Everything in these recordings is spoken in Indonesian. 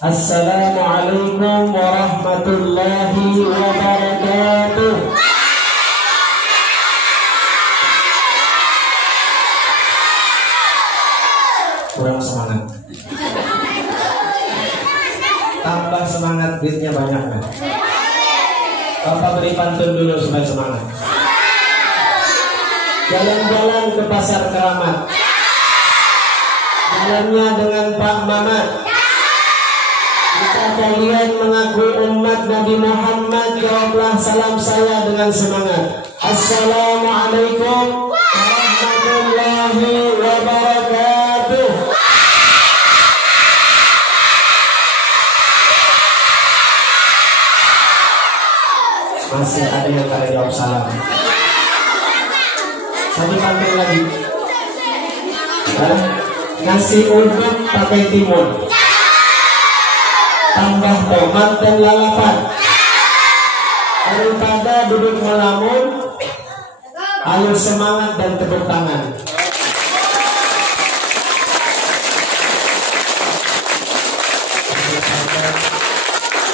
Assalamualaikum warahmatullahi wabarakatuh. Kurang semangat. Tambah semangat, duitnya banyak kan? Bapak beri pantun dulu supaya semangat. Jalan-jalan ke pasar Keramat, jalannya dengan Pak Mamat. Jika kalian mengaku umat Nabi Muhammad, jawablah salam saya dengan semangat. Assalamualaikum warahmatullahi wabarakatuh. Masih ada yang kada jawab salam. Satu pantun lagi. Nasi uduk pakai timun, tambah tomat dan lalapan. Daripada duduk melamun, ayo semangat dan tepuk tangan.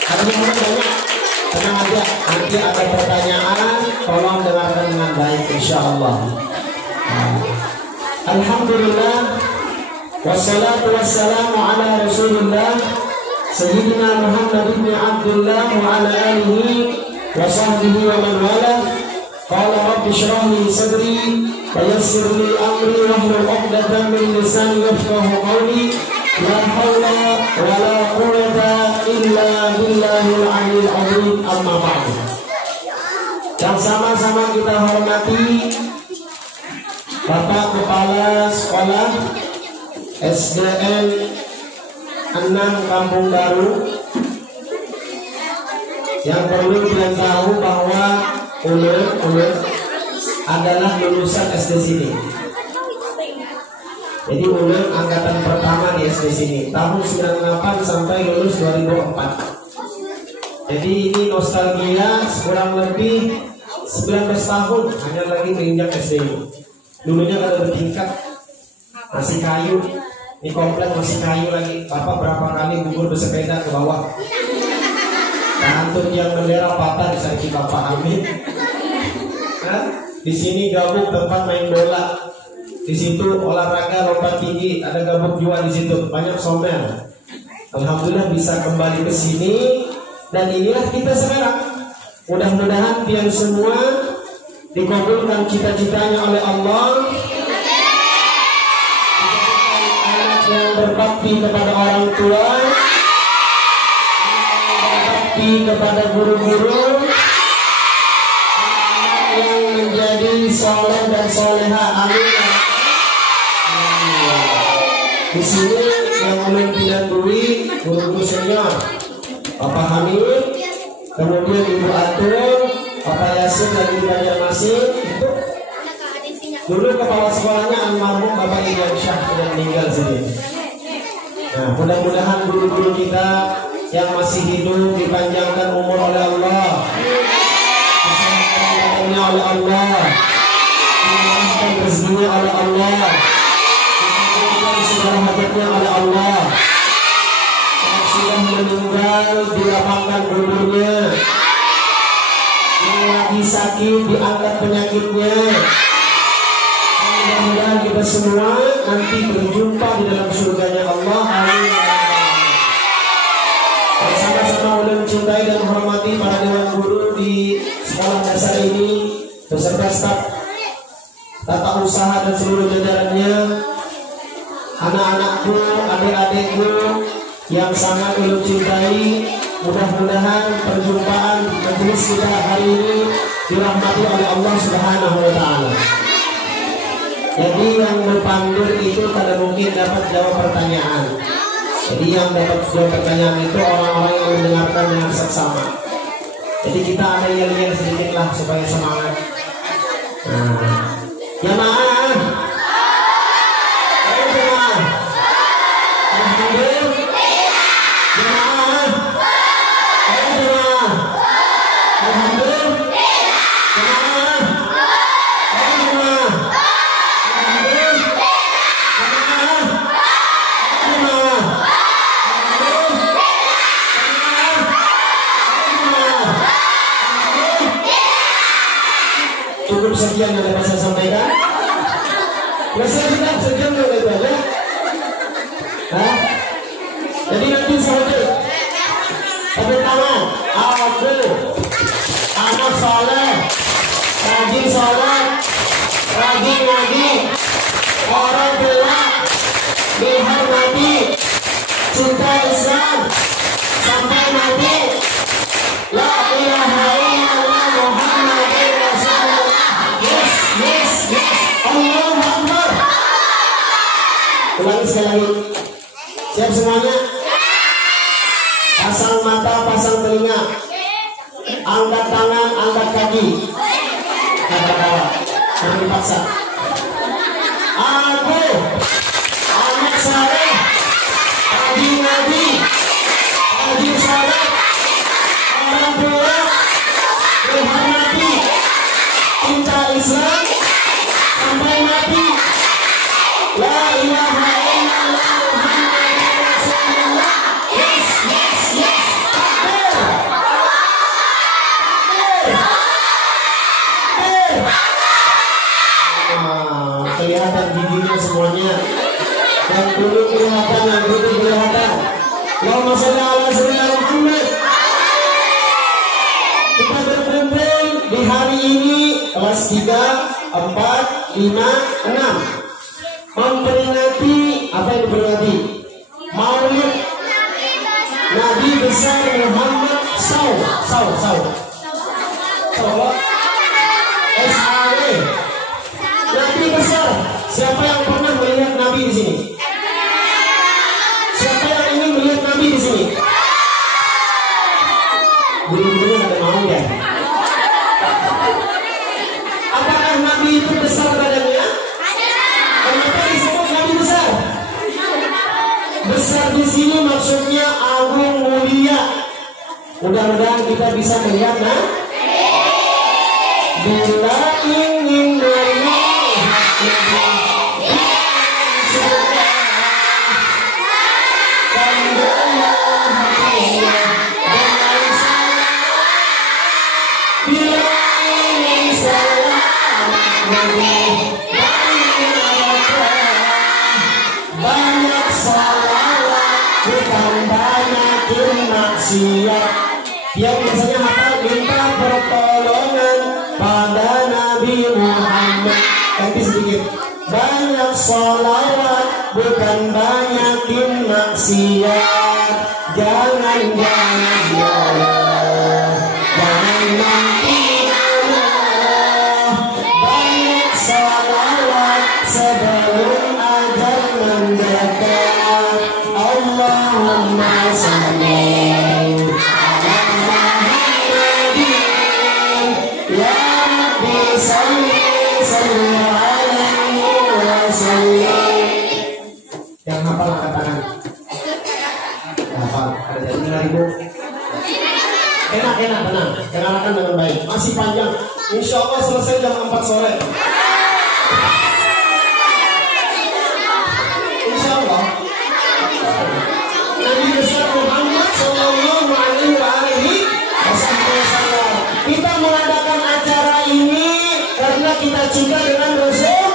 Ada yang mau banyak? Tenang aja, nanti ada pertanyaan, tolong dengarkan dengan baik insyaallah. Alhamdulillah, wassalatu wassalamu ala Rasulillah Sayyidina Muhammad bin Abdullah wa ala alihi wa sahbihi wa man wala. Qala rabbi shrah li sadri wa yassir li amri wahlul 'uqdatam min lisani yafqahu qawli. La haula wa la quwwata illa billahil 'aliyyil 'azim. Amma ba'du. Yang sama-sama kita hormati Bapak Kepala Sekolah SDN 6 Kampung Baru, yang perlu kalian tahu bahwa Ulun adalah lulusan SD sini. Jadi Ulun angkatan pertama di SD sini, tahun 98 sampai lulus 2004. Jadi ini nostalgia kurang lebih 19 tahun hanya lagi menginjak SD ini. Dulunya kada bertingkat, masih kayu. Ini komplek masih kayu lagi. Bapak berapa kali gugur bersepeda ke bawah. Kantun yang bendera patah di samping Bapak, amin. Nah, di sini gabung tempat main bola. Di situ olahraga lompat tinggi, ada gabung juga di situ, banyak somel. Alhamdulillah bisa kembali ke sini, dan inilah kita sekarang. Mudah-mudahan kalian semua dikabulkan cita-citanya oleh Allah, anak yang berbakti kepada orang tua, berbakti kepada guru-guru, yang menjadi soleh dan soleha, amin. Di sini yang ulun pinandui guru-guru senior, Bapak Hamid, kemudian Ibu Atul, Bapak Yasin lagi di Banjarmasin. Itu dulu kepala sekolahnya almarhum Bapak Iwan Syah yang meninggal sini. Nah, mudah-mudahan guru-guru kita yang masih hidup dipanjangkan umur oleh Allah, kesehatannya oleh Allah, dimurahkan rezekinya oleh Allah, dikabulkan segala hajatnya oleh Allah. Yang sudah meninggal dilapangkan kuburnya, yang lagi sakit diangkat penyakitnya. Mudah-mudahan kita semua nanti berjumpa di dalam surganya Allah, amin. Bersama-sama ulun mencintai dan menghormati para dewan guru di sekolah dasar ini beserta staf tata usaha dan seluruh jajarannya, anak-anakku, adik-adikku yang sangat ulun cintai. Mudah-mudahan perjumpaan majelis kita hari ini dirahmati oleh Allah Subhanahu wa taala. Jadi yang berpandur itu tidak mungkin dapat jawab pertanyaan. Jadi yang dapat jawab pertanyaan itu orang-orang yang mendengarkan dengan seksama. Jadi kita ada yel-yel sedikit lah supaya semangat. Nah, jamaah, ayo jamaah, yang hadir, jamaah, ayo jamaah, yang hadir, jamaah, ayo jamaah, yang hadir, jamaah, ayo jamaah, yang hadir. Hah? Jadi nanti seperti tepuk tangan. Aku anak soleh, rajin sholat, rajin ngaji, orang tua dihormati, cinta Islam sampai mati. La ilaha illallah Muhammadur Rasulullah. Yes, yes, yes. Allahu Akbar. Ulangi sekali lagi. Siap semuanya? Pasang mata, pasang telinga. Angkat tangan, angkat kaki. Kata-kata. Jangan dipaksa. Aku anak saleh, rajin ngaji, rajin sholat, orang tua dihormati, cinta Islam sampai mati. La ilaha illallah Muhammadur Rasulullah. Yes, yes, yes. Kelihatan giginya semuanya. Yang dulu kelihatan, yang dulu kelihatan. Allahumma sholli ala sayyidina Muhammad. Kita berkumpul di hari ini kelas 3, 4, 5, 6 memperingati apa yang diperingati? Maulid Nabi besar Muhammad SAW. Nabi besar. Siapa yang pernah melihat Nabi di sini? Siapa yang ingin melihat Nabi di sini? Belum ada mau ya? Apakah Nabi itu besar badannya? Kenapa disebut Nabi besar? Besar di sini maksudnya agung mulia. Mudah-mudahan kita bisa melihat bila ingin banyak salawat bukan banyakin maksiat. Yang biasanya hafal minta pertolongan pada Nabi Muhammad. Ganti sedikit. Banyak salawat bukan banyakin maksiat. Jangan mati Allah. Banyak salawat sebelum ajal mendekat. Allahumma salli ala Muhammadin. Ya Rabbi salli alaihi wa sallim. Yang hafal angkat tangan. Hafal. Ada 5.000. Enak, tenang. Kenalkan dengan baik. Masih panjang. Insya Allah selesai jam 4 sore. Insya Allah. Nabi besar Muhammad Sallallahu Alaihi Wasallam. Kita mengadakan acara ini karena kita cinta dengan Rasul.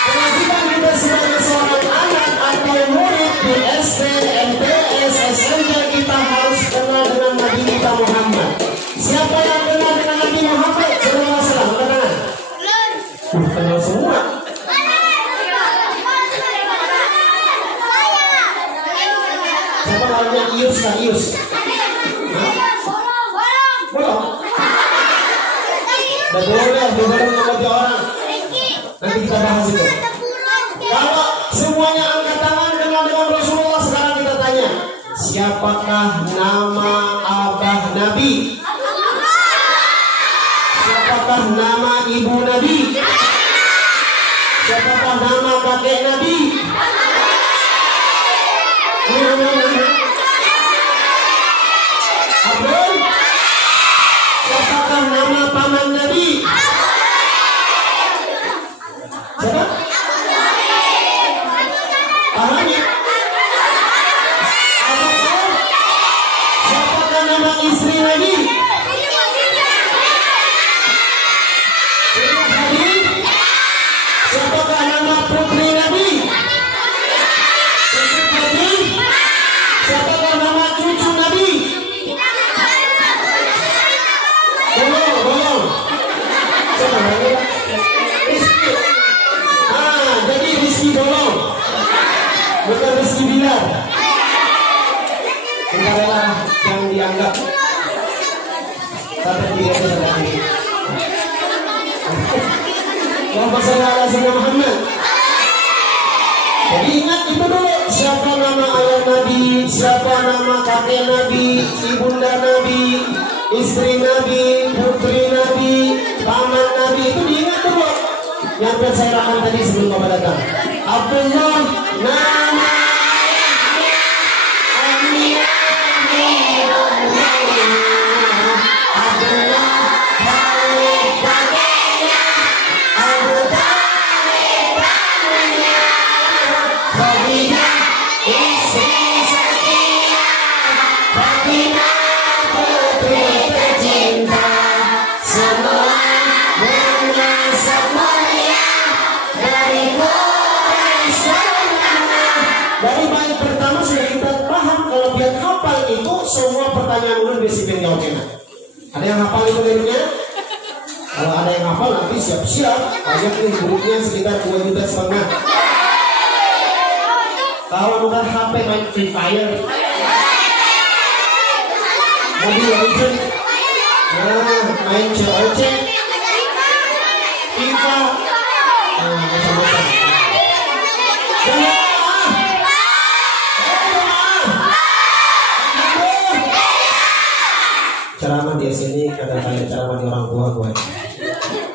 Kewajiban kita sebagai seorang anak atau murid di SD, MTS, SMP, kita harus kenal dengan Nabi kita Muhammad. Siapa yang kenal dengan Nabi Muhammad Sallallahu Alaihi Wasallam? Kenal semua. Siapa namanya Ius? Bolong. Dan boleh mengobati orang. Nanti kita bahas itu. Kalau semuanya angkat tangan kenal dengan Rasulullah, sekarang kita tanya, siapakah nama abah Nabi? Siapakah nama ibu Nabi? Siapakah nama kakek Nabi? Abdul? Siapakah nama paman Nabi? Siapa? Pamannya? Siapakah nama istri Nabi? Siapakah nama putri Nabi? Bukan Rizky Bilar. Negara yang dianggap sampai dia sudah ini. Muhammad sallallahu Muhammad. Jadi ingat itu dulu, siapa nama ayah Nabi, siapa nama kakek Nabi, ibunda Nabi, istri Nabi, putri Nabi, paman Nabi, itu diingat dulu. Yang akan saya rakan tadi sebelum Bapak datang. Abdullah nama semua pertanyaan ulun disiplin jawabnya. Ada yang hafal itu gurunya? Kalau ada yang hafal nanti siap-siap. Banyak nih grupnya sekitar 2,5 juta. Kalau bukan HP main Free Fire, Mobile Legends, main COC, FIFA, macam-macam. Ceramah di sini kadang-kadang ceramah di orang tua gue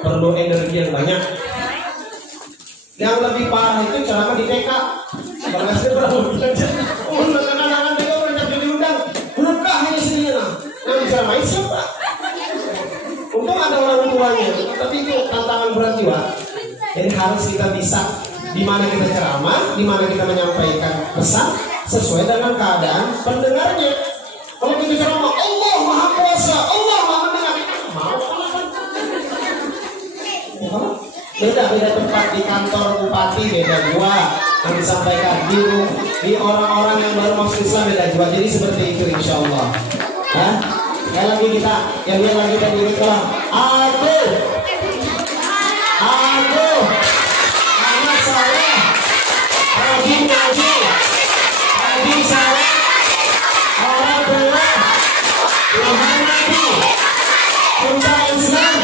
perlu energi yang banyak. Yang lebih parah itu ceramah di TK. Kalau SD berapa belajar? Anak-anak TK banyak diundang. Buka hanya sini lah. Yang diceramain siapa? Untung ada orang tuanya. Tapi itu tantangan berat juga. Jadi harus kita bisa di mana kita ceramah, di mana kita menyampaikan pesan sesuai dengan keadaan pendengarnya. Kalau kita ceramah Allah Maha Kuasa, Allah Maha Mendengar, mau apa? Beda-beda tempat di kantor bupati beda juga yang disampaikan di orang-orang yang baru masuk Islam beda juga. Jadi seperti itu insya Allah. Ya, sekali lagi kita yang lagi tadi kita aku anak saya Abi Naji Abi saya orang tua Tuhan Nabi cinta Islam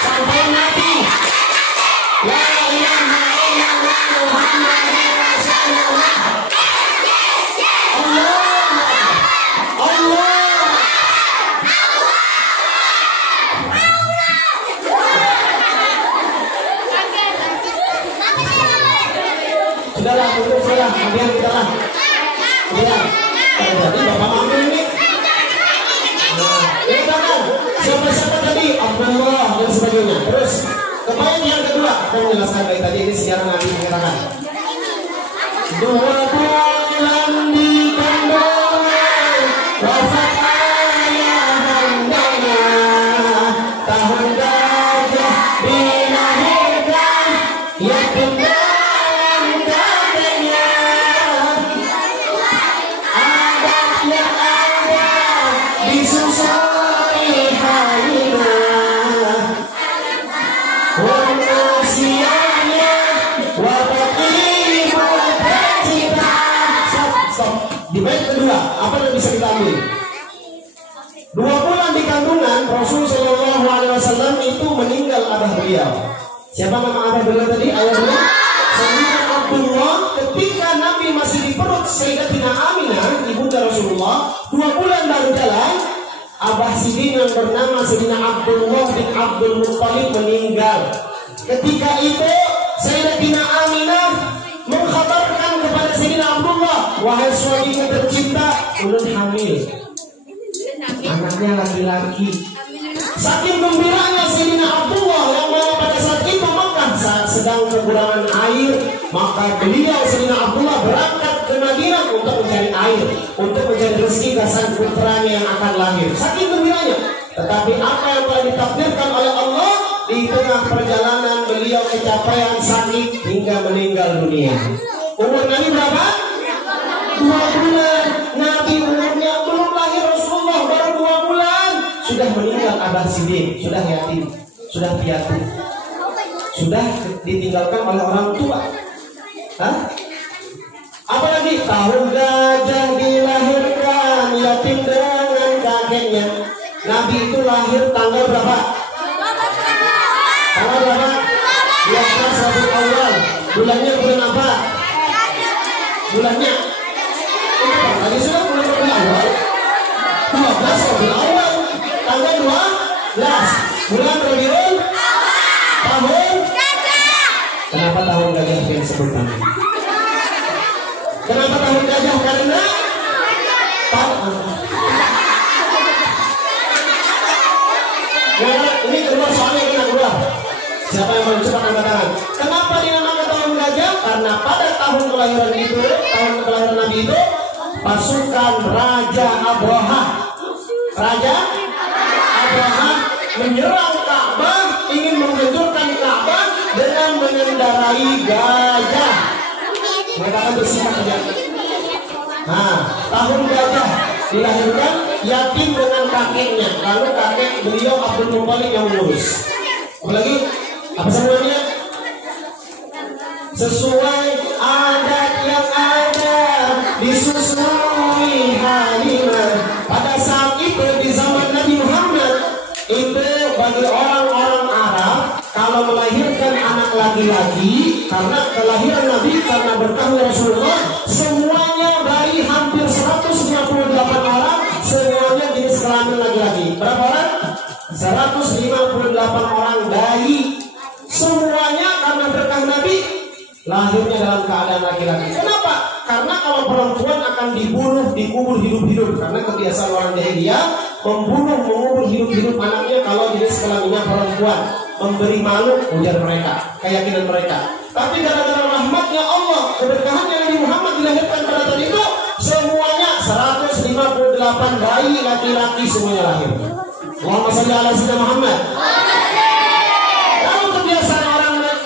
sampai Nabi la ilaha illallah Muhammadur Rasulullah. Allah sudahlah, cukup sudah, kemudian kita lah. Kemudian, jadi Bapak Mampu ini. Nah, ini tangan. Siapa-siapa tadi? Abdullah dan sebagainya. Terus, kemudian yang kedua, saya menjelaskan dari tadi ini sejarah Nabi mengatakan. 2 bulan di kandungan, wafat ayahandanya, tahun gajah dilahirkan, yatim dalam kakeknya, adatnya ada disusui Halimah, wasiatnya wabak ibu tercinta. Stop. Di bait kedua, apa yang bisa kita ambil? 2 bulan di kandungan, Rasul Shallallahu Alaihi Wasallam itu meninggal abah beliau. Siapa nama abah beliau tadi? Ayah beliau? Sayyidina Abdullah. Ketika Nabi masih di perut Sayyidatina Aminah, ibunda Rasulullah, 2 bulan baru jalan, abah Sidin yang bernama Sayyidina Abdullah bin Abdul Muttalib meninggal. Ketika itu Sayyidatina Aminah mengkhabarkan kepada Sayyidina Abdullah, wahai suamiku tercinta, ulun hamil. Anaknya laki-laki. Saking gembiranya Sayyidina Abdullah yang mana pada saat itu Makkah saat sedang kekurangan air, maka beliau Sayyidina Abdullah berangkat ke Madinah untuk mencari air, untuk mencari rezeki sang putranya yang akan lahir. Saking gembiranya. Tetapi apa yang telah ditakdirkan oleh Allah, di tengah perjalanan beliau kecapean sakit hingga meninggal dunia. Umur Nabi berapa? 2 bulan. Nabi umurnya belum lahir, Rasulullah baru 2 bulan sudah meninggal abah Sidin, sudah yatim, sudah piatu, sudah ditinggalkan oleh orang tua. Apalagi tahun gajah dilahirkan yatim dengan kakeknya. Nabi itu lahir tanggal berapa? Tanggal berapa? 12 Rabiul Awal. Bulannya bulan apa? Bulannya? Tadi sudah bulan Rabiul Awal. 12 Rabiul Awal. Tanggal 12 bulan Rabiul tahun. Kenapa tahun gajah yang disebut Nabi? Kenapa tahun gajah? Karena ini kedua soalnya kena kedua. Siapa yang mau cepat angkat tangan? Kenapa dinamakan tahun gajah? Karena pada tahun kelahiran itu, tahun kelahiran Nabi itu, pasukan Raja Abraha menyerang Ka'bah, ingin menghancurkan Ka'bah dengan mengendarai gajah. Mereka akan bersikap saja. Nah, tahun gajah dilahirkan yatim dengan kakeknya. Lalu kakek beliau Abdul Muthalib yang mengurus. Apalagi apa semuanya? Sesuai adat yang ada disusui Halimah. Pada saat itu di zaman Nabi Muhammad itu bagi orang-orang Arab kalau melahirkan anak laki-laki karena kelahiran Nabi karena berkahnya Rasulullah, semuanya bayi hampir 158 orang semuanya jenis kelamin laki-laki. Berapa orang? 158 orang bayi, semuanya karena berkah Nabi lahirnya dalam keadaan laki-laki. Kenapa? Karena kalau perempuan akan dibunuh, dikubur hidup-hidup. Karena kebiasaan orang jahiliyah membunuh, mengubur hidup-hidup anaknya kalau jenis kelaminnya perempuan. Memberi malu, ujar mereka, keyakinan mereka. Tapi gara-gara rahmatnya Allah, keberkahannya Nabi Muhammad dilahirkan pada tahun itu, semuanya 158 bayi laki-laki semuanya lahir. Muhammad sallallahu Muhammad. Kalau kebiasaan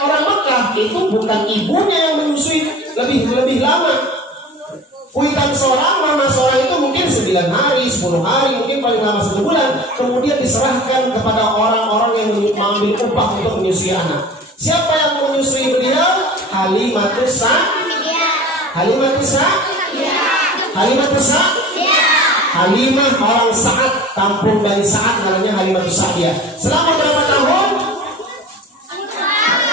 orang Mekah itu bukan ibunya yang menyusui lebih lama. Kuitan seorang, mama seorang itu mungkin 9 hari, 10 hari, mungkin paling lama 1 bulan. Kemudian diserahkan kepada orang-orang yang mengambil upah untuk menyusui anak. Siapa yang menyusui beliau? Halimatus Sa'diyah. Halimah orang Sa'ad, kampung dari Sa'ad namanya Halimatus Sa'diyah. Selama berapa tahun?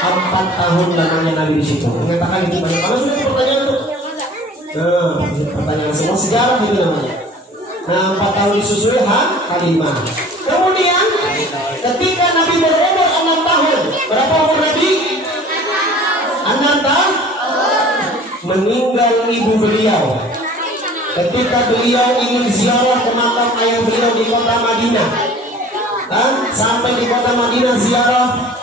4 tahun namanya Nabi di situ. Mengatakan itu banyak. Kalau sudah pertanyaan tuh. Pertanyaan semua sejarah itu namanya. Nah, 4 tahun disusui Halimah. Kemudian ketika Nabi berumur 6 tahun, berapa umur Nabi? 6 tahun. Meninggal ibu beliau. Ketika beliau ingin ziarah ke makam ayah beliau di kota Madinah, dan sampai di kota Madinah ziarah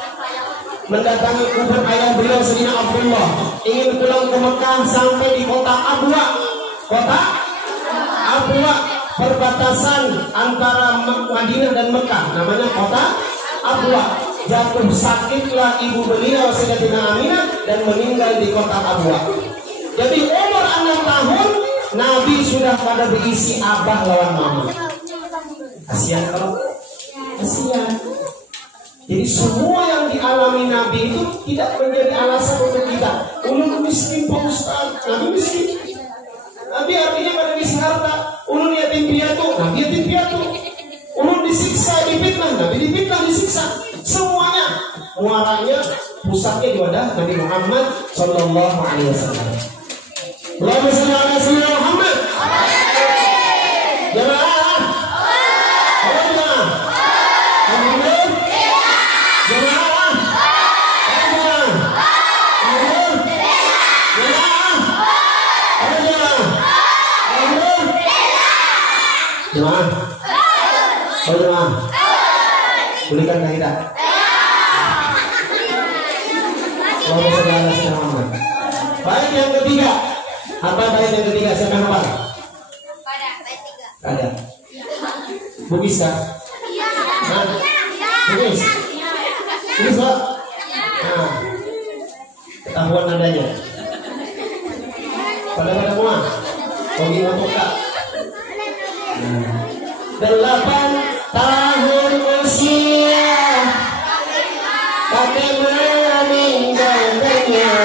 mendatangi kubur ayah beliau Sayyidina Abdullah, ingin pulang ke Mekah sampai di kota Abwa, perbatasan antara Madinah dan Mekah, namanya kota Abwa. Jatuh sakitlah ibu beliau Sayyidatina Aminah dan meninggal di kota Abwa. Jadi umur 6 tahun Nabi sudah pada berisi abah lawan mama. Kasihan kalau kasihan. Jadi semua yang dialami Nabi itu tidak menjadi alasan untuk kita. Ulun miskin Pak Ustaz, Nabi miskin. Nabi artinya pada miskin harta. Ulun yatim piatu, Nabi yatim piatu. Ulun disiksa, difitnah, Nabi difitnah, disiksa. Semuanya muaranya, pusatnya di wadah Nabi Muhammad Sallallahu Alaihi Wasallam. Allahumma shalli ala sayyidina Muhammad. Jemaah. Jemaah. Jemaah. Berikan kita. Allahumma shalli ala sayyidina Muhammad. Baik yang ketiga. Apa baik yang ketiga? Siapa yang hafal? Ada. Bugis kah? Nah, Bugis. Bugis Pak? Nah, ketahuan nadanya. Pada semua. Bagi untuk Kak. 8 tahun usia kakek meninggalkannya.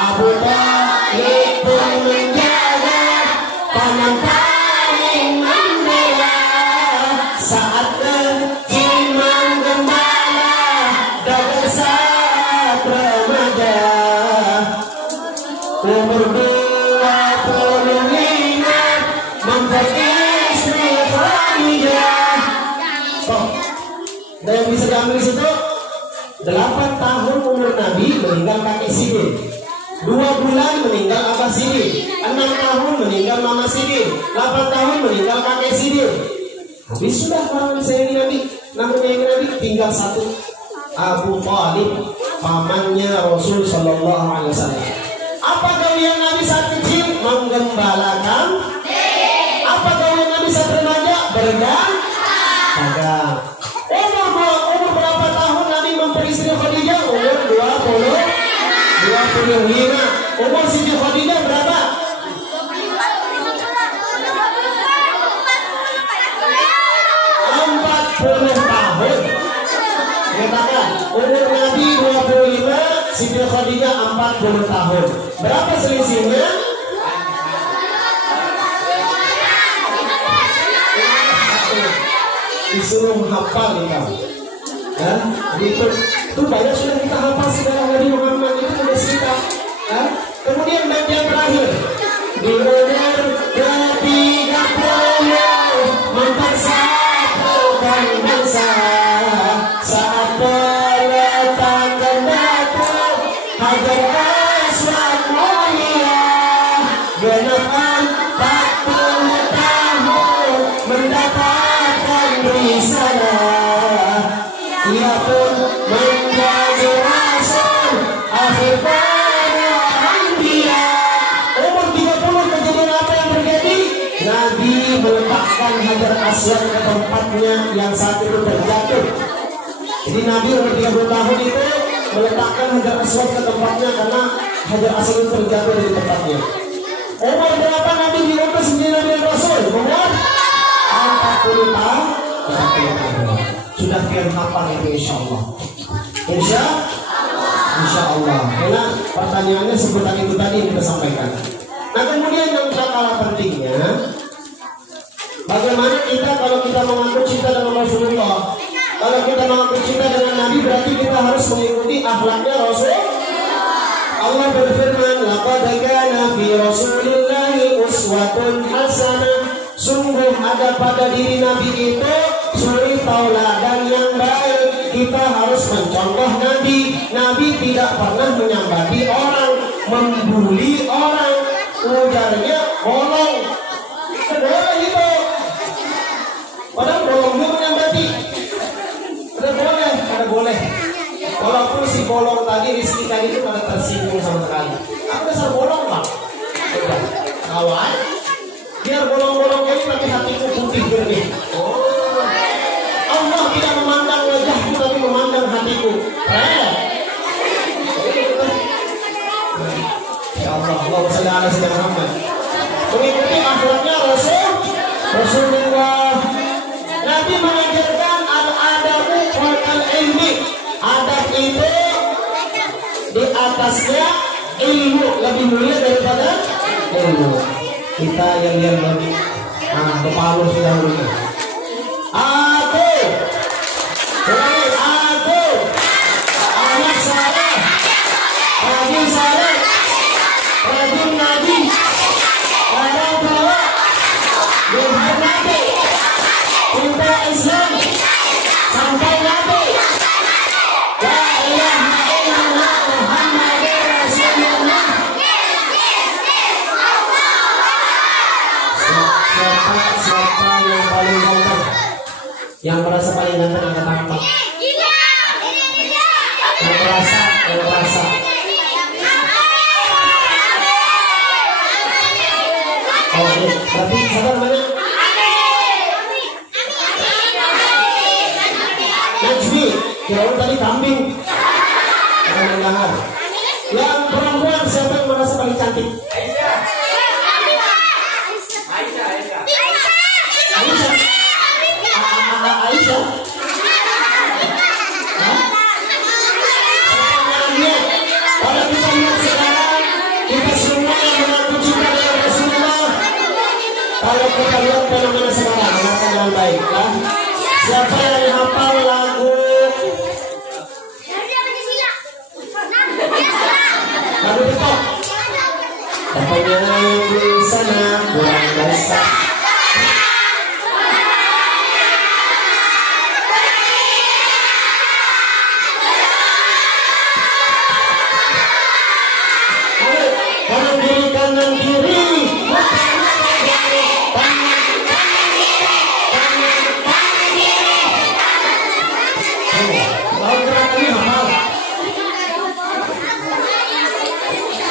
Abu Talib pun tangan paling membela saatnya jiman gembala dagang saat remaja umur 25 memperistri Khadijah. Kok ada yang bisa diambil di situ? 8 tahun umur Nabi meninggal kakek Sidin, 2 bulan meninggal Abah Sidin, 6 tahun meninggal Mama Sidin, 8 tahun meninggal kakek Sidin. Habis sudah para Sayyidina Nabi. Namun yang Nabi tinggal satu, Abu Thalib, pamannya Rasul Sallallahu Alaihi Wasallam. Apa gawian Nabi saat kecil? Menggembalakan. Apa gawian Nabi saat remaja? Berdagang. Umur berapa tahun Nabi memperistri Khadijah? Umur 25. Umur Siti Khadijah berapa? 40 tahun. Katakan, umur Nabi 25, Siti Khadijah 40 tahun. Berapa selisihnya? Disuruh hafal nih kamu. Ya, itu banyak sudah kita hafal sejarah Nabi Muhammad itu sudah cerita. Ya. Kemudian bagian terakhir di umur 30 mempersatukan bangsa saat meletakkan batu Hajar Aswad mulia genap 40 tahun mendapatkan risalah. Ia pun menjadi rasul akhir para anbiya. Umur 30 kejadian apa yang terjadi? Nabi meletakkan Hajar Aswad ke tempatnya yang saat itu terjatuh. Jadi Nabi umur 30 tahun itu meletakkan Hajar Aswad ke tempatnya karena Hajar Aswad itu terjatuh dari tempatnya. Umur berapa Nabi diutus menjadi Nabi dan Rasul? Umur 40 tahun. Sudah kalian hafal itu insya Allah. Insya Allah. Karena pertanyaannya seputar itu tadi yang kita sampaikan. Nah kemudian yang tak kalah pentingnya, bagaimana kita kalau kita mengaku cinta dengan Rasulullah. Kalau kita mengaku cinta dengan Nabi berarti kita harus mengikuti akhlaknya Rasul. Allah berfirman, laqad kana fi Rasulillahi uswatun hasanah. Sungguh ada pada diri Nabi itu suri tauladan yang baik. Kita harus mencontoh Nabi. Nabi tidak pernah menyambati orang, membuli orang, ujarnya bolong. Boleh itu. Padahal bolong juga menyambati. Ada boleh. Walaupun si bolong tadi, Rizki tadi itu pada tersinggung sama sekali. Aku dasar bolong bang. Kawan, biar bolong-bolong ini tapi hatiku putih jernih. Allah tidak memandang wajahku tapi memandang hatiku. Ya Allah, Allah sallallahu alaihi wasallam. Mengikuti akhlaknya Rasulullah. Nabi mengajarkan al-adabu wal ilmi. Adab itu di atasnya ilmu, lebih mulia daripada ilmu. Kita yang lebih kepala sudah mulia. Aku anak saya rajin salat, rajin ngaji, orang tua dihormati, cinta Islam sampai mati. La ilaha illallah Muhammadur Rasulullah. Siapa yang paling ganteng? Yang merasa paling ganteng angkat tangan. Yang merasa. Oke, berarti siapa namanya? Najmi, kira-kira tadi kambing. Yang perempuan siapa yang merasa paling cantik? Aisyah. Kalau kita lihat sekarang, kita semua yang mengaku cinta dengan Rasulullah, Kalau kita lihat fenomena sekarang, dengarkan dengan baik. Ya. Siapa yang hafal lagu? Lagu TikTok. Pokoknya yang di sana kurang besar. Kanan kiri kanan kiri.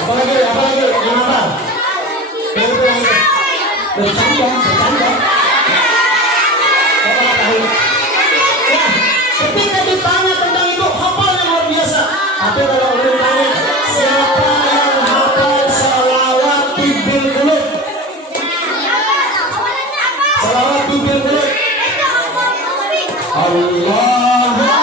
Apalagi yang apa? Bercanda. Ya, ketika ditanya tentang itu hafal yang luar biasa. Tapi kalau ditanya siapa yang hafal salawat tibil bulut? Salawat tibil bulut. Allahumma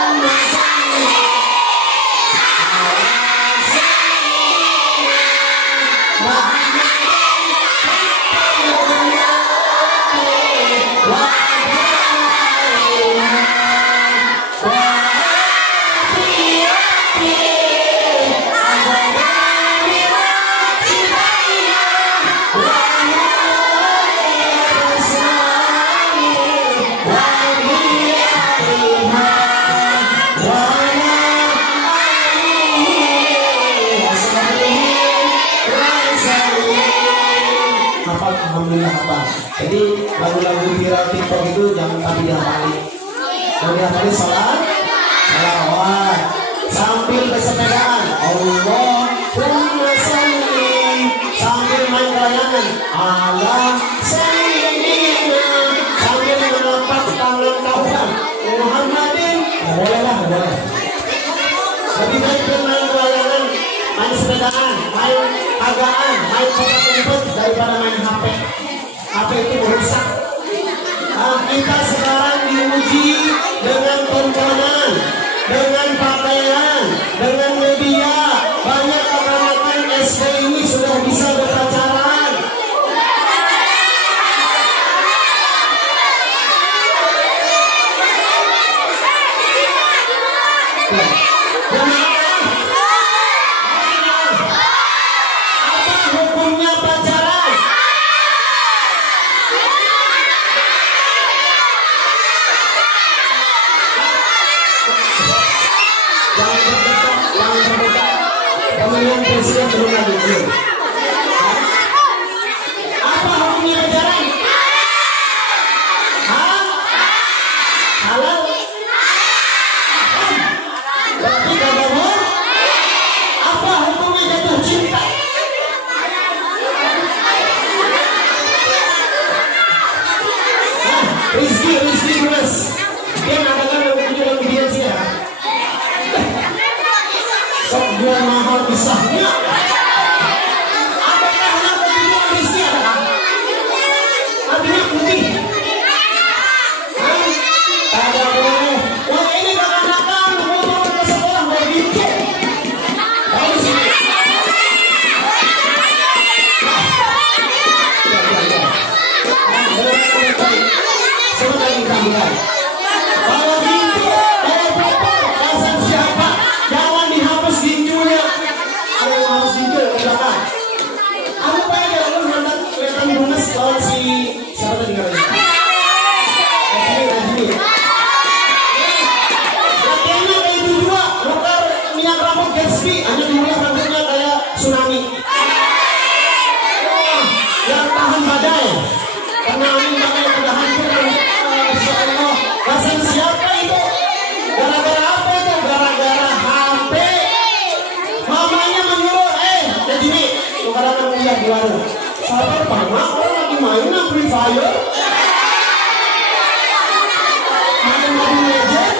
alhamdulillah apa. Jadi lagu-lagu viral TikTok itu jangan tadi dihafali. Yang dihafali salawat sambil bersepedaan. Allahumma sholli sambil main layangan. Allah sayyidina sambil menapak tangan kawan. Muhammadin. Boleh. Lebih baik main layangan, main sepedaan, main agaan, main kotak daripada main HP. HP itu merusak. Kita sekarang diuji dengan tontonan, dengan pakaian, dengan media. Banyak anak-anak SD ini sudah bisa berpacaran. Apa hukumnya pacaran? Jangan terbuka. Pemilihan presiden belum lagi. Apa hukumnya pacaran? Halal? Berarti kagak mau? Apa hukumnya jatuh cinta? Rizki terus. Dia nadakan yang dalam video sih ya. Sok jual mahal pisahnya. Apakah anak kecil Rizki ada? Artinya putih. Kagak boleh. Wah ini kakak-kakak motor ke sekolah mau gitu. Tahu sih. Sebentar kita lihat. Kalau gitu, kalau popor, dasar siapa? Jangan dihapus tinjunya. Ada yang hapus tinju ke belakang. Aku pengen ya, lu nonton kelihatan bonus lawan si siapa tadi namanya? Rajini. Latihannya kayak itu juga. Nukar minyak rambut Gatsby, hanya diulang rambutnya kayak tsunami. Yang tahan badai. Karena angin badai udah hancur. Insya Allah. Dasar siapa itu? Gara-gara apa itu? Gara-gara HP. Mamanya menyuruh, Rajini, lu kadang-kadang lihat di warung. Sabar Pak, orang lagi main Free Fire. Main Mobile Legends,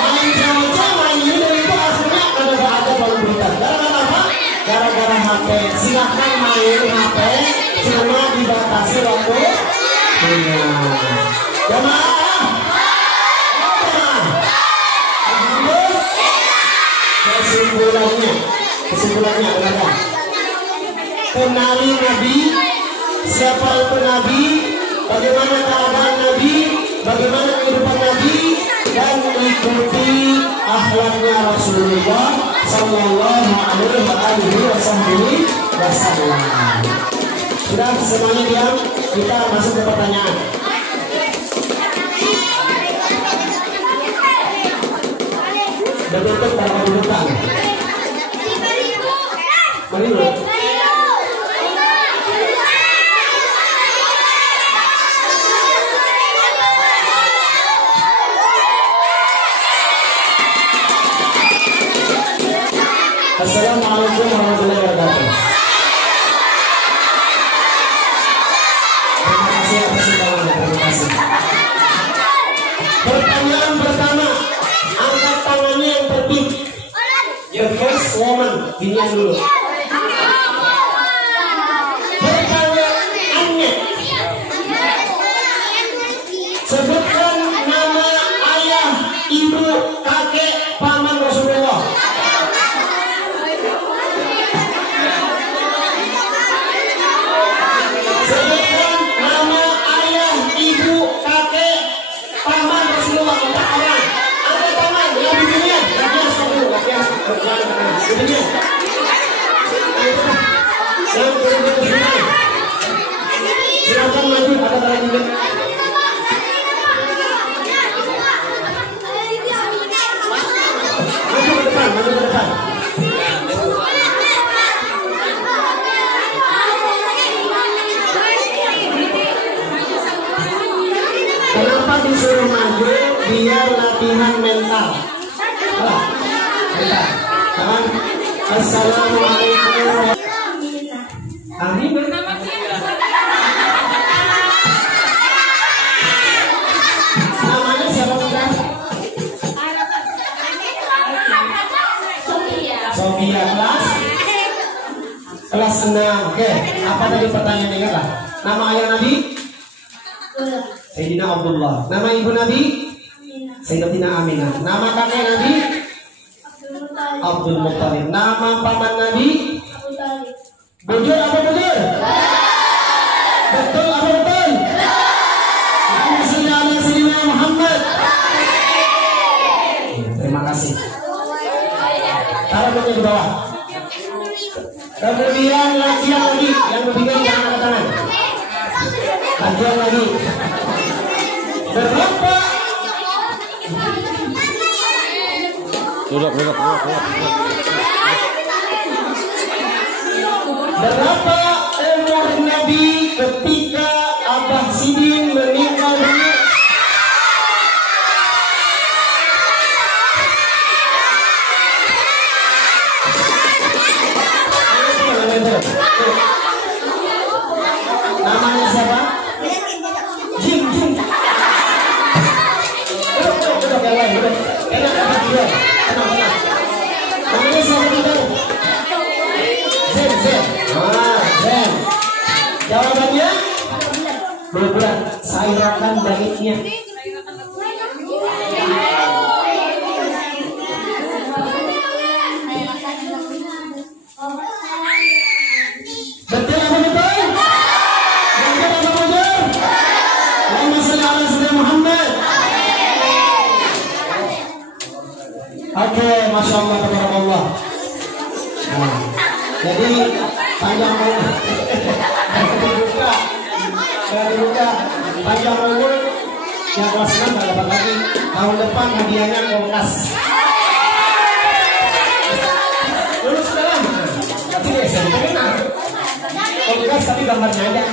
main COD, main ini dan itu akhirnya ada baru berita. Gara-gara apa? Gara-gara HP. Silahkan main HP, cuma dibatasi waktu. Jamaah. Kesimpulannya adalah kenali Nabi. Siapa itu Nabi? bagaimana keadaan Nabi, bagaimana kehidupan Nabi, dan ikuti akhlaknya Rasulullah Sallallahu Alaihi Wasallam. Sudah semuanya diam, kita masuk ke pertanyaan. Berbentuk pada kedudukan. Mari dulu. Assalamualaikum warahmatullahi wabarakatuh. Terima kasih atas undangannya. Terima kasih. Pertanyaan pertama, angkat tangannya yang tertib. The first woman, dinian dulu. Pertanyaannya, sebutkan nama ayah, ibu, kakek, paman Rasulullah. Sebutkan nama ayah, ibu, kakek, paman Rasulullah. Empat orang. Angkat tangan yang di dunia. Latihan satu. Latihan di dunia. Yang kedua. Silakan maju. Ada lagi. Maju ke depan. Maju ke depan. Kenapa disuruh maju? Biar latihan mental. Assalamualaikum. Amin. Namanya siapa bukan? Sofia kelas 6. Oke, apa tadi pertanyaannya kak? Nama ayah Nabi? Sayyidina Abdullah. Nama ibu Nabi? Sayyidatina Aminah. Nama kakek Nabi? Abdul Muttalib. Nama paman Nabi? Bujur apa bujur? Betul apa betul? Sayyidina Muhammad. Terima kasih. Taruh di bawah. Kemudian latihan lagi. Yang ketiga jangan angkat tangan. Latihan lagi. Berapa? Berapa umur Nabi ketika Abah Sidin meninggal dunia? Namanya siapa? Jim. Namanya siapa itu? Zen. Jawabannya? Bulan. Sayurkan baiknya. Betul apa betul? Betul apa betul? Allahumma shalli ala sayyidina Muhammad. Oke, masya Allah, tabarakallah. Nah, jadi panjang umur, dibuka panjang umur yang kelas 6 nggak dapat lagi. Tahun depan hadiahnya kulkas. Lulus dalam, tapi ya saya kenal. Kulkas tapi gambarnya aja.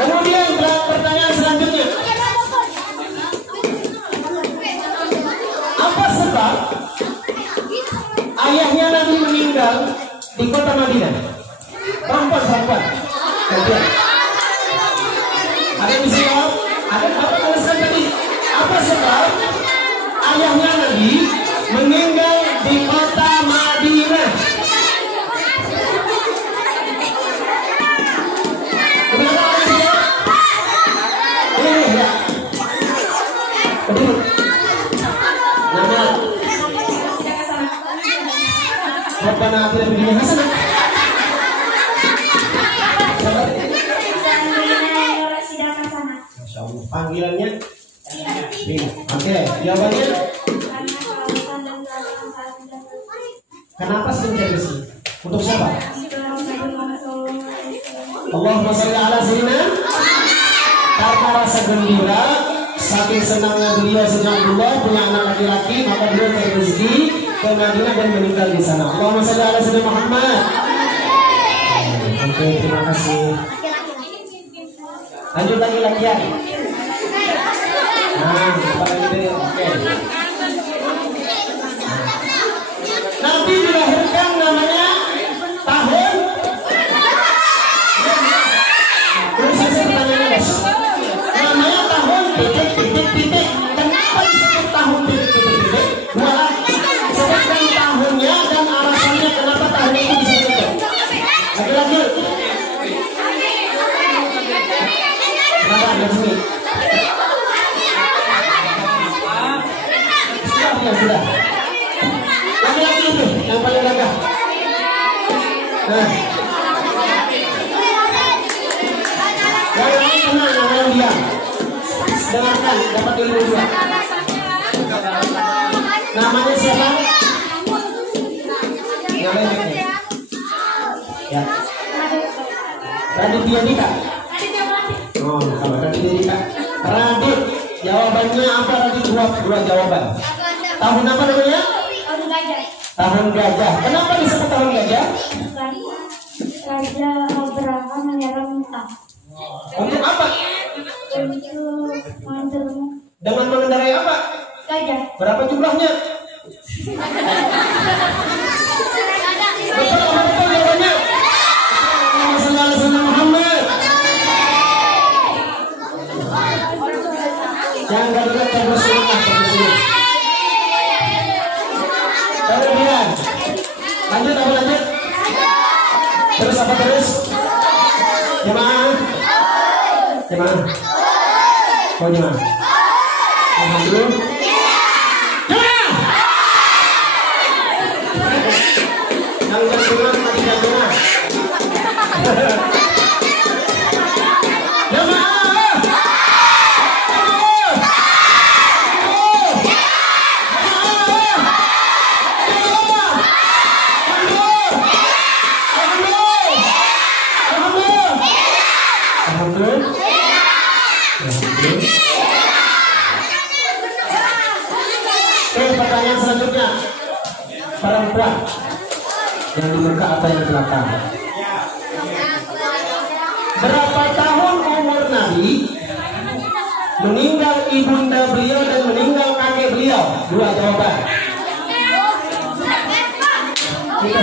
Kemudian pertanyaan selanjutnya. Apa sebab ayahnya Nabi meninggal di kota Madinah? Perempuan. Kemudian ada yang bisa jawab? Ada apa tuliskan tadi? Apa sebab ayahnya Nabi meninggal di kota Madinah? Kenapa ada yang jawab? Ini ya. Nama Rabbana atina fid dunya hasanah. Panggilannya? Oke, jawabannya? Kenapa sering mencari rezeki? Untuk siapa? Allahumma sholli ala sayyidina. Karena rasa gembira, saking senangnya beliau sedang Allah punya anak laki-laki, maka beliau cari rezeki ke Madinah dan meninggal di sana. Allahumma sholli ala sayyidina Muhammad. Oke, terima kasih. Lanjut lagi latihan. Nah, apa lagi? Oke. Nabi dilahirkan namanya tahun. Terus saya pertanyaannya guys. Namanya tahun titik. Kenapa disebut tahun titik? Malah sebutkan tahunnya dan alasannya kenapa tahun itu disebut. Lagi-lagi. Kenapa ada sini? Sudah. Lagi-lagi itu yang paling gagah. Nah. Yang tenang, yang diam. Dengarkan, dapat ilmu juga. Namanya siapa? Namanya ya. Raditya Dika. Oh, kalau Raditya Dika. Radit. Jawabannya apa Radit? Dua jawaban. Tahun apa namanya? Tahun gajah. Tahun gajah. Kenapa disebut tahun gajah? Raja Abraham menyerang Mekah. Untuk apa? Dengan mengendarai apa? Gajah. Berapa jumlahnya? Betul jawabannya. Sallallahu Muhammad. Jangan gaduh terus Kemudian lanjut. Terus apa terus? Jemaah. Oh jemaah. Alhamdulillah. Jemaah. Yang bersurat mati jemaah. Pertanyaan selanjutnya, perempuan yang di muka atau yang di belakang. Berapa tahun umur Nabi, meninggal ibunda beliau dan meninggal kakek beliau? Dua jawaban. Kita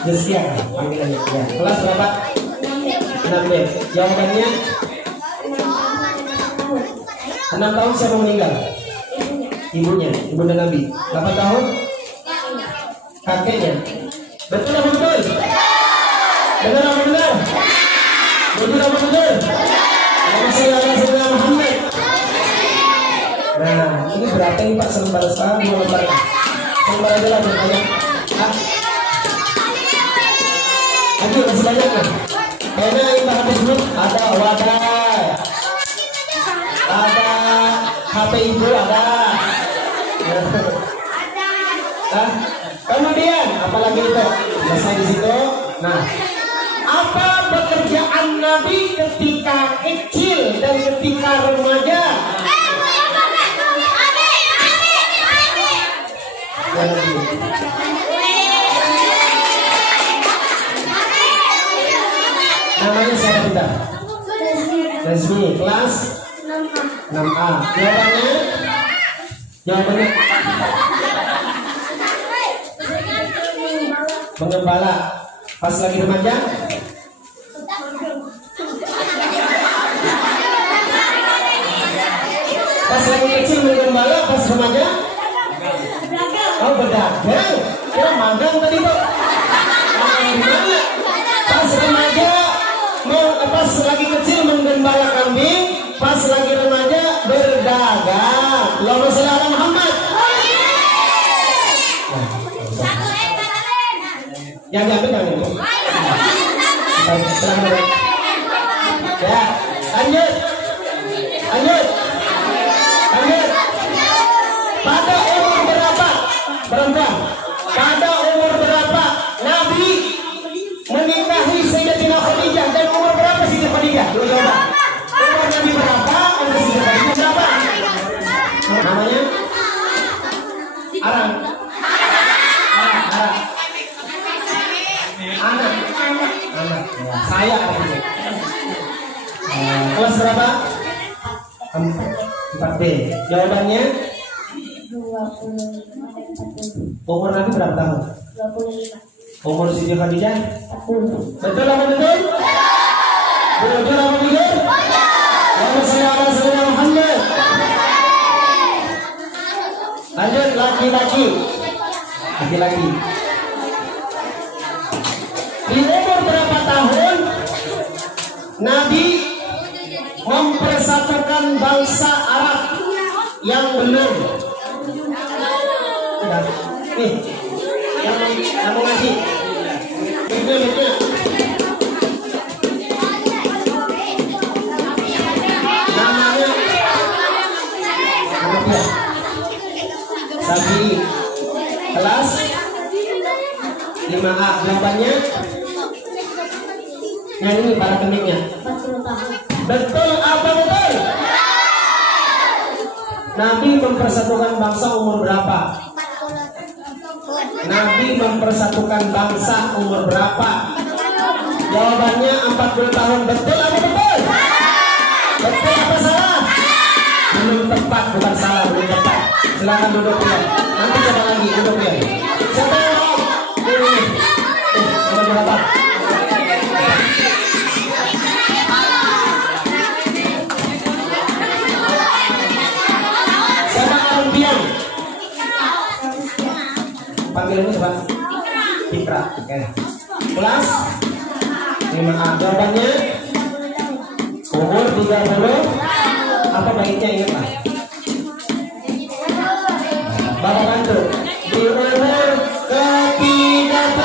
Deskia, panggilannya. Ya. Kelas berapa? 6B. Jawabannya 6 tahun siapa meninggal? Ibunya, ibunda Nabi. 8 tahun? Kakeknya. Betul apa betul? Benar apa benar? Betul apa betul? Muhammad. Nah, ini berapa nih Pak selembar sekarang? 2 lembar. Selembar aja lah banyak. Aduh, masih banyak kan? Kayaknya yang habis dulu ada wadah, ada HP ibu ada. Kemudian apalagi itu? Selesai di situ. Nah, apa pekerjaan Nabi ketika kecil dan ketika remaja? Namanya siapa kita? Resmi. Kelas 6A. Jawabannya pengembala. Pas lagi remaja? Pas lagi kecil mengembala, pas remaja? Oh, berdagang. Kira magang tadi Pak. Pas remaja Yang diambil jangan itu. Ya, lanjut. Lanjut. Lanjut. Pada umur berapa? Perempuan. Pada umur berapa Nabi menikahi Sayyidatina Khadijah, dan umur berapa Sayyidatina Khadijah? Dua jawaban. Umur Nabi berapa? Umur Sayyidatina Khadijah berapa? Namanya? Arang. Arang. Anak. Ya, saya artinya. Kelas berapa? 4B. Jawabannya? 25. Umur Nabi berapa tahun? 25. Umur Siti Khadijah? 40. Betul apa betul? Betul apa betul? Allahumma shalli ala sayyidina Muhammad. Lanjut, laki-laki. Laki-laki. Di umur berapa tahun Nabi mempersatukan bangsa Arab yang belum? Nih, yang mau ngaji. Betul. Namanya apa? Sabi. Kelas 5A. Jawabannya? Yang ini para pemiknya. 40 tahun. Betul apa betul? Nabi mempersatukan bangsa umur berapa? Nabi mempersatukan bangsa umur berapa? Jawabannya 40 tahun. Betul apa betul? Betul apa salah? Belum tepat, bukan salah, belum tepat. Silakan duduk ya. Nanti coba lagi duduk ya. Siapa yang mau? Ini. Coba berapa? Siapa Alfian? Panggilannya siapa? Fitra. Oke. Kelas 5A. Jawabannya umur 30. Apa baiknya ingat Pak? Bapak bantu. Di umur ke-30.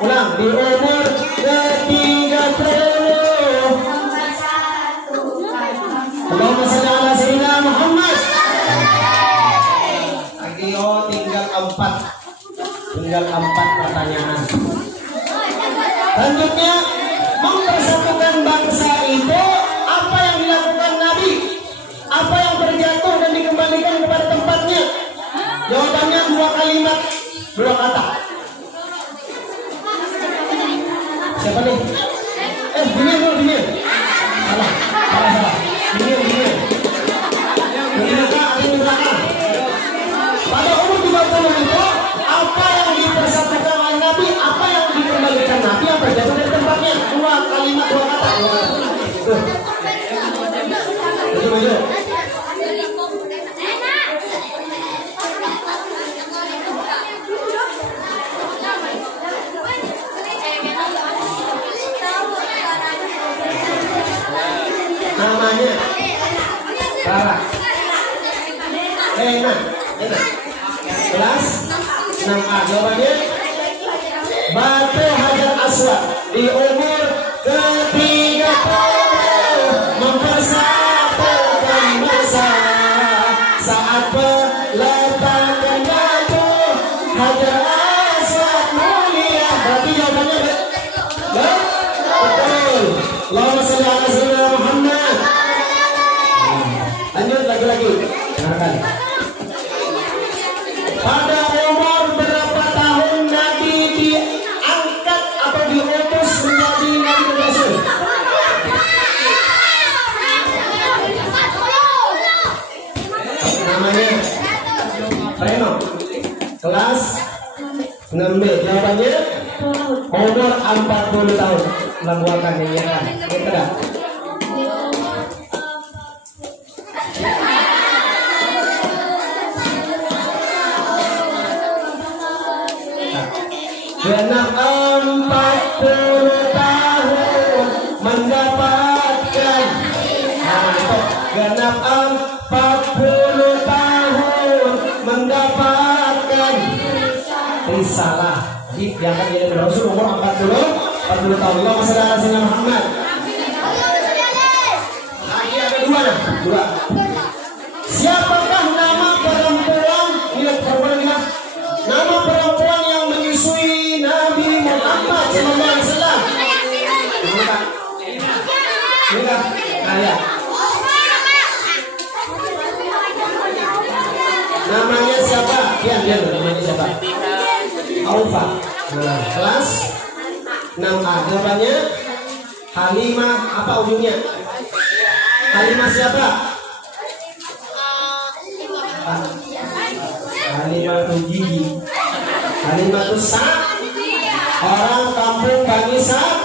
Ulang. Di umur ke-30. Allahumma shalli ala sayyidina Muhammad. Ayo tinggal 4 pertanyaan. Selanjutnya, mempersatukan bangsa itu apa yang dilakukan Nabi? Apa yang terjatuh dan dikembalikan kepada tempatnya? Jawabannya 2 kalimat, 2 kata. Siapa nih? Dinian. Salah. Dinian. Pada umur 30 itu apa yang dipersatukan oleh Nabi? Apa yang dikembalikan Nabi? Yang terjatuh dari tempatnya? 2 kalimat, 2 kata. Maju. Namanya Sarah. Lena. Kelas 6A. Jawabannya Batu Hajar Aswad. Di umur ke-30 mempersatukan bangsa saat peletakan batu Hajar Aswad mulia. Berarti jawabannya betul. Allahumma shalli ala sayyidina Muhammad. Lanjut lagi. Dengarkan. Pada umur berapa tahun Nabi diangkat atau diutus menjadi Nabi Rasul? Namanya Reno. Kelas 6B. Jawabannya umur 40 tahun. Melakukan ini kan. Ini tidak. Genap 40 tahun mendapatkan. Genap 40 tahun mendapatkan risalah. Diangkat jadi Rasul umur 40 tahun. Allahumma shalli ala sayyidina Muhammad. Lagi ada dua. Siapakah nama perempuan? Nama perempuan yang menyusui Nabi Muhammad sallallahu alaihi wasallam. Ini kan? Ayah. Namanya siapa? Dia namanya siapa? Aufa. Nah, kelas 6A. Jawabannya Halimah. Apa ujungnya? Halimah siapa? Halimah Gigi. Halimah Sa'ad. Orang kampung Bani Sa'ad.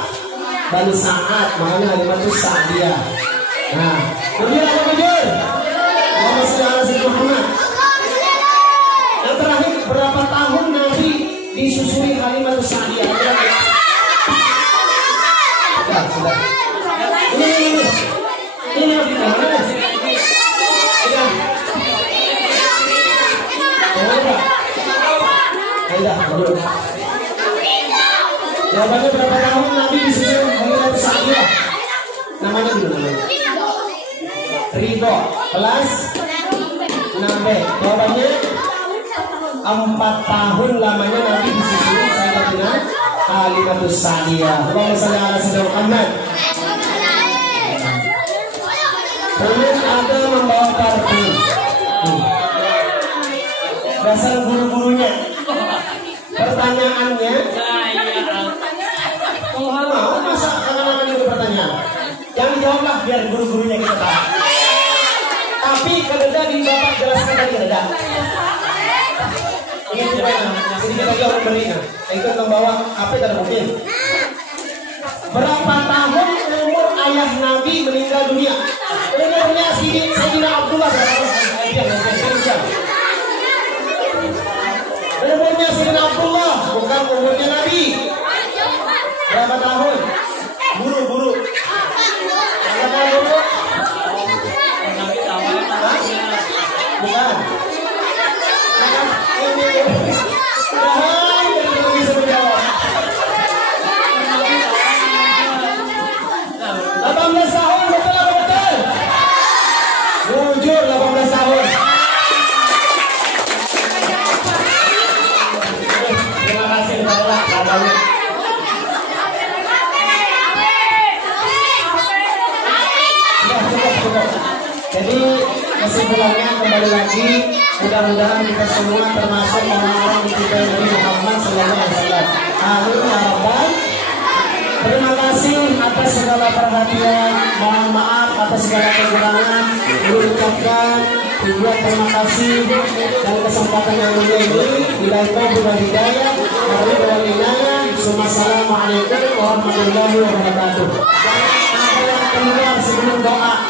Makanya Halimah Sa'adiyah. Nah, kemudian apa jujur? Allahumma shalli ala sayyidina Muhammad. Yang terakhir, berapa tahun Nabi disusui Halimah Sa'adiyah? Sudah. Ini jawabannya berapa tahun Nabi disusui Halimah Sa'adiyah? Namanya dulu. Ridho. Kelas 6B. Jawabannya 4 tahun lamanya Nabi disusui Sayyidatina Halimah Sa'adiyah. Allahumma shalli ala sayyidina Muhammad. Kemudian ada membawa kartu. Dasar guru-gurunya. Pertanyaannya, mau masa anak-anak itu pertanyaan? Yang dijawablah biar guru-gurunya kita tahu. Tapi kededa di bapak jelaskan tadi kededa. Ini sedikit lagi orang berikan. Itu membawa apa tidak mungkin. Berapa tahun umur ayah Nabi meninggal dunia? Umurnya Sayyidina Abdullah berapa tahun? Umurnya Sayyidina Abdullah, bukan umurnya Nabi. Berapa tahun? Buru. Berapa buru? Bukan. Bisa menjawab. 18 tahun, betul apa betul? Jujur 18 tahun. Terima kasih kepada abangnya. Jadi kesimpulannya kembali lagi, mudah-mudahan kita semua termasuk orang-orang mencintai Nabi Muhammad SAW. Amin ya Rabbal. Terima kasih atas segala perhatian, mohon maaf atas segala kekurangan. Mengucapkan ribuan terima kasih dan kesempatan yang mulia ini. Bila itu sudah hidayah, mari berwalidaya. Assalamualaikum warahmatullahi wabarakatuh. Apa yang keluar sebelum doa?